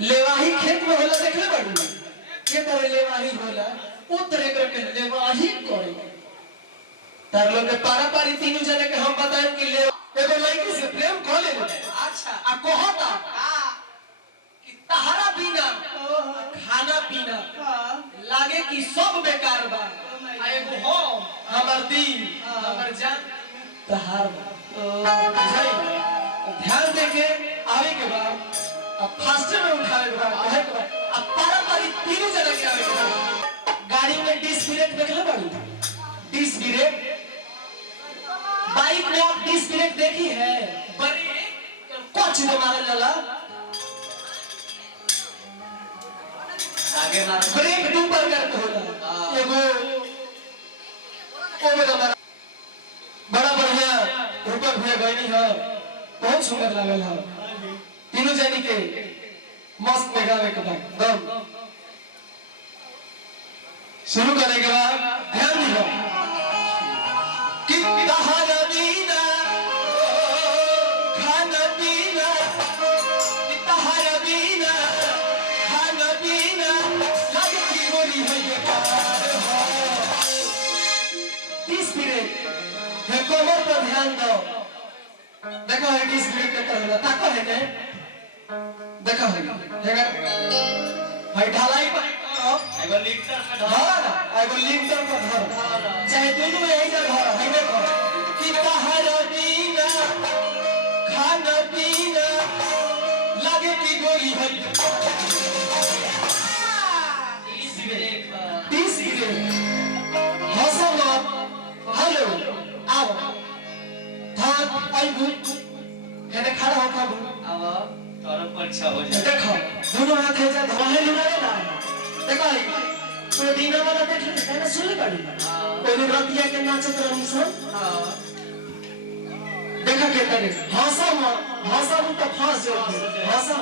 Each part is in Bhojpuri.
लेवाही खेत में होला देखले बाड़ू के तरह लेवाही होला ओ तरह करके लेवाही करे तार लोग के पारा पारी तीनों जने के हम बताएं कि ले एगो लड़की से प्रेम कर ले। अच्छा आ कहता कि तहरा बिना खाना पीना लागे कि सब बेकार बा आ एगो हो हमर दिल हमर जान तहार ध्यान देके आवे के बाद अब फास्ट में उठावे के बाद आवे के बाद अब पारा पारी तीनों जने के आवे के बाद गाड़ी में डिस्क ब्रेक देखले बाड़ू डिस्क ब्रेक बाइक में आप डिस्क ब्रेक देखी है बड़े कुछ तो मारल जाला आगे मार ब्रेक ऊपर करके होला एगो ओ मेरा बड़ा बढ़िया ऊपर भे गईनी है बहुत सुंदर लागल है तीनों जनी के मस्त लगावे के बाद दम शुरू करने के बाद ध्यान दियो कि तहरा बिना खाना पीना कि तहरा बिना खाना पीना लागे कि गोरी है बेकार हो डिस्क ब्रेक है कमर पर ध्यान दो देखो है डिस्क ब्रेक के तरह ताको है ने देखो है भाई ढलाई पर एगो लिंटर पे धर एगो लिंटर पे धर चाहे दोनों में यही धर है देखो कि तहरा बिना खाना पीना लागे कि गोली है डिस्क ब्रेक हंसो मत हेलो आओ धान आई गुड है खड़ा हो कब आओ तोर परीक्षा हो जाए देखो दोनों हाथ है जा धोहे लुनाए ना देखो तो दीना वाला देख मैंने सुन ली पड़ी कोई रतिया के नाचत रही सब देखा के करे भाषा में तो फांस जो भाषा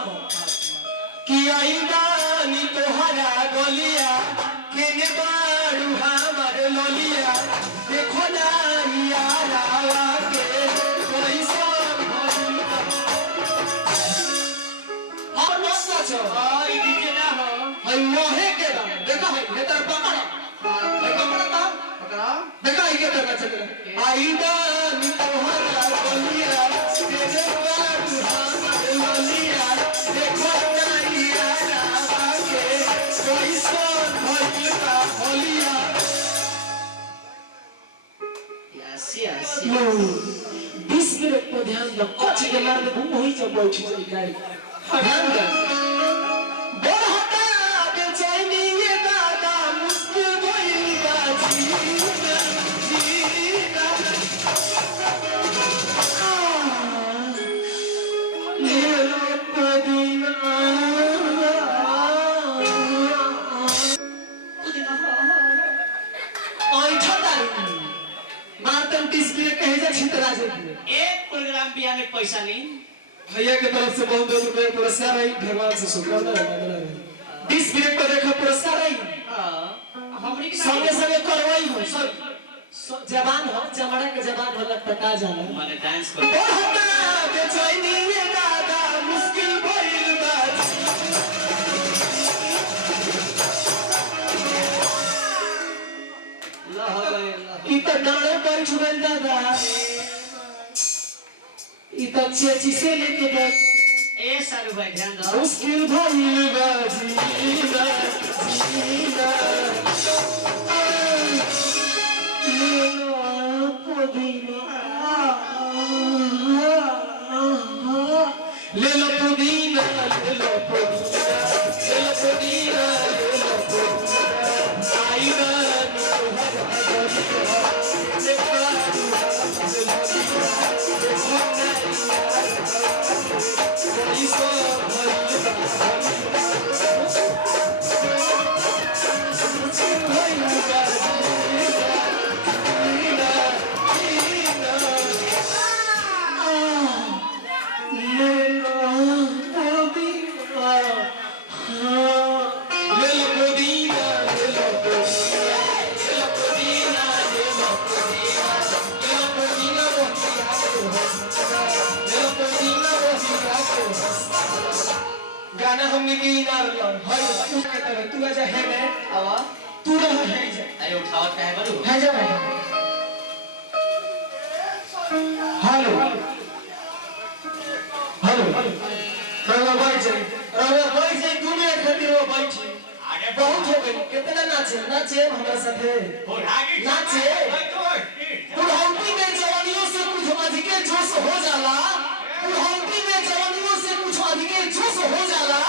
कि आईना नी तोहरा गलिया केने बाड़ू हमर लोलिया देखो ना यारा के कोई सब भूल और मत नाचो ई डीजे ना हो हई मोहे के देखा है ये तर पकड़ा देखा है के तरह चल आईना नी तोहरा गलिया केने बाड़ू हमर लोलिया देखो ना यारा के कोई सब भूल का होलिया डिस्क ब्रेक पर ध्यान दो कुछ के मार में घूम होई जब बैठी जाई गाड़ी ध्यान दो बोल हटा बेचैनी ये दादा मुश्किल भइल बा जीना ले लो पुदीना एक प्रोग्राम भी हमें पैसा नहीं भैया के तरफ से बहुत बहुत रुपए पुरस्कार आई भगवान से शुक्राना डिस्क ब्रेक पर देखा पुरस्कार आई हमनी के संगे संगे करवाई हो सब जवान हो चमड़ा के जवान हो लगता का जाना माने डांस कर बेचैनी ये दादा मुश्किल भइल बा ई त डाले पर छुबल दादा ई त चेची से लेके बस ए सारू भाई ध्यान दो मुश्किल भइल बा जीना जीना लो पुदीना ले लो पुदीना ले लो पुदीना ले लो पुदीना ले लो पुदीना आईना गाना हमने के इनार लो हाय तू कहता है तू आजा है मैं आवा तू रहा है जा अरे उठावत काहे बरू है जा भाई हेलो हेलो रवा भाई जी 2 मिनट खातिर वो बैठ आगे बहुत हो गई कितना नाचे हमारे साथे नाचे बुढ़ापी में जवानियों से कुछ अधिक जोश हो जाला बुढ़ापी में जवानियों से कुछ अधिक जोश हो जाला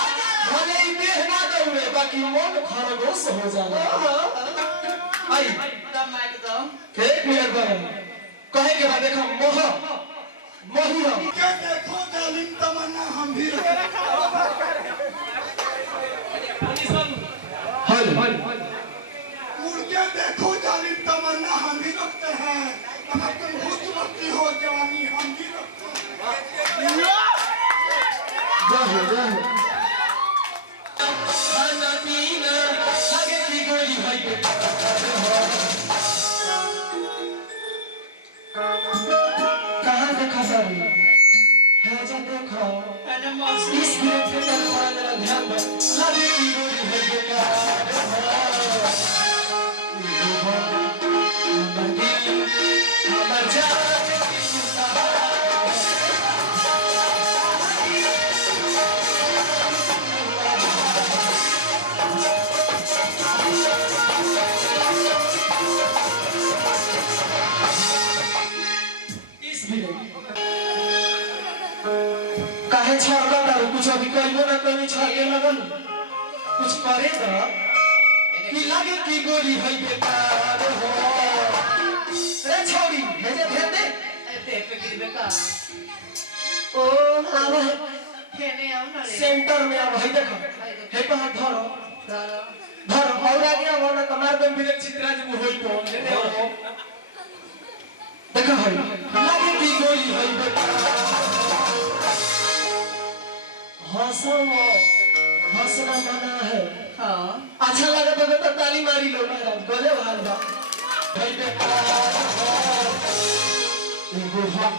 भले ही देह ना दौड़े बाकी मन खरगोश हो जाला आई तब माइक दो 1 मिनट बाद कहे के बाद देखो मोहिरा क्या देखो जालिम तमन्ना हम भी हेलो मुर्गे देखो जालिम तमन्ना हम भी रखते हैं अगर तुम खुश रखती हो जवानी हम भी रखते हैं जाओ खाना पीना लगे की गोली भाई कहाँ देखा सारी है जा देखो अरे मौसी इस मिनट के तरफ ध्यान दो लगे की गोली भाई हमर जान की काहे छोड़ना ना कुछ अभी कहियो ना कहीं छाके लगन कुछ करे ना कि लगे कि गोली है बेकार हो रे छोड़ी हे जे ध्यान दे ते पे गिरबे का ओ आवा खेने आओ ना रे सेंटर में आवा है देखो हे पर हाथ धरो धरो धरो और आगे आओ ना कमार में विरक्षित राज में होई तो लेने आओ देखो है लगे कि गोली है बेकार हंसना मना है हां अच्छा लगा तो ताली मारी लो महाराज गले हाल बा भाई बेकार एगो हम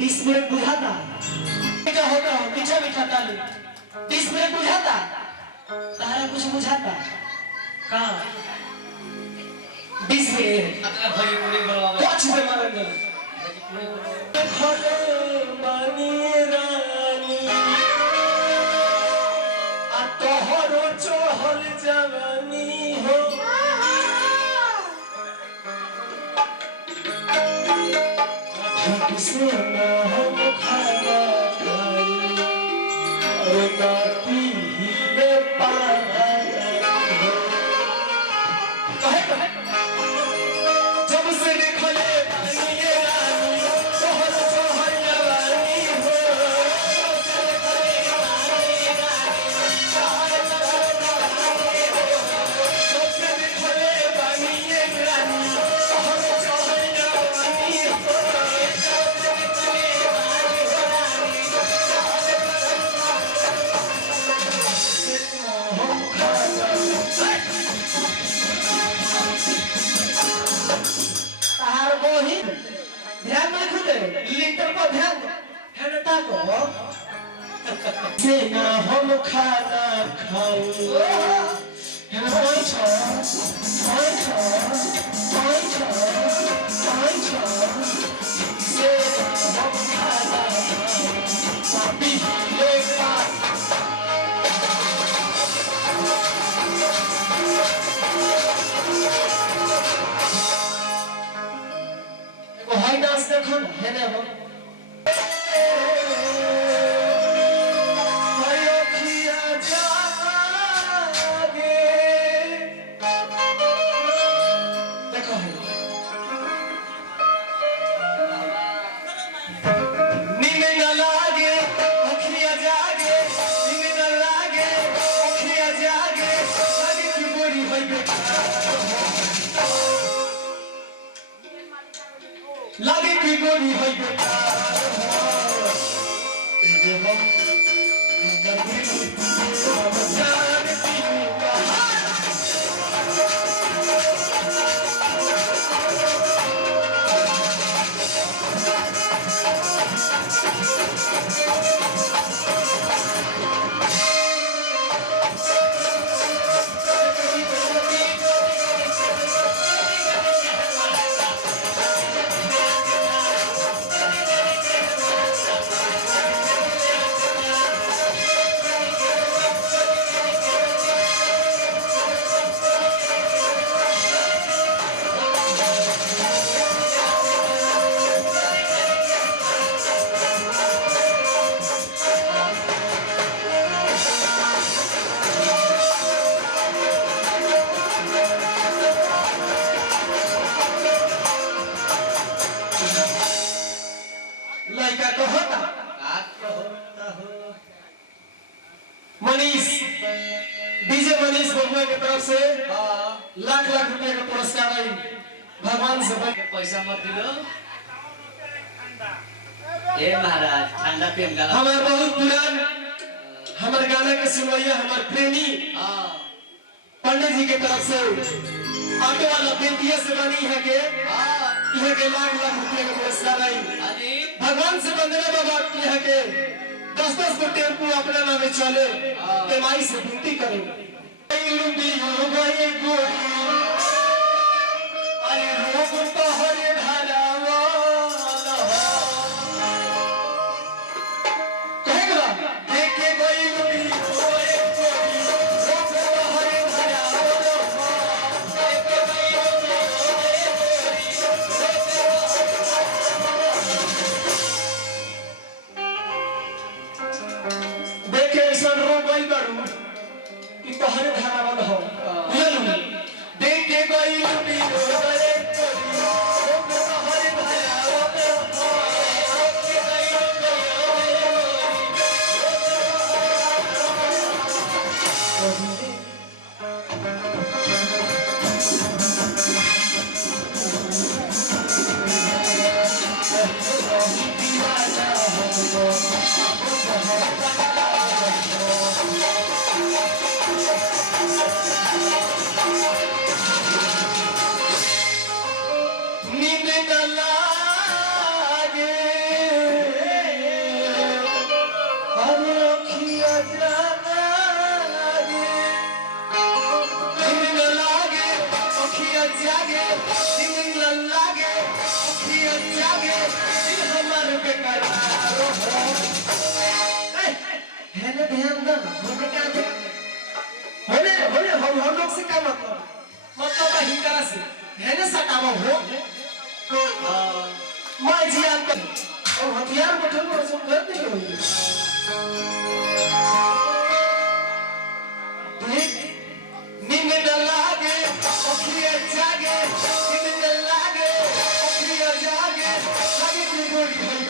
डिस्प्ले बुझाता क्या होता है पीछे बिठाता ले डिस्प्ले बुझाता तारा कुछ बुझाता कहाँ डिस्प्ले मतलब भाई पूरी बलवा कुछ से मारेंगे खले मानी रानी आ तोहरो चहल जवानी हो किसना हम खाना खाई और नाती ही पाना जब से निकले ये रानी सोहर सोहर जवानी हो जब से निकले ये रानी सोहर सोहर जवानी हो ध्यान में खुदे लिंटर को ध्यान है ना ताको सेना हम खाना खाऊ है ना कोई छो कोई छो कोई छो कोई छो हाय डांस देखो ना है ना वो लागे की गोरी है मनीष डीजे मनीष बबुआ की तरफ से लाख लाख रुपए का पुरस्कार आई भगवान से पैसा मत दिलो ए महाराज ठंडा पेन गाला हमारे बहुत पुरान हमारे गाना के सुनवाइया हमारे प्रेमी पंडित जी की तरफ से ऑटो वाला बेटिया से बनी है के लाख लाख रुपए का पुरस्कार आई भगवान से बंदना बाबा की है के 10-10 को टेम्पू अपना नाम चले एमआई से विनती करें हम लोग से क्या मतलब हिंकरा से है ना सटावा हो मैं जी आपका और हथियार बैठल को सब कर दे नींद न लागे अखियां जागे नींद न लागे अखियां जागे लगे की गोली है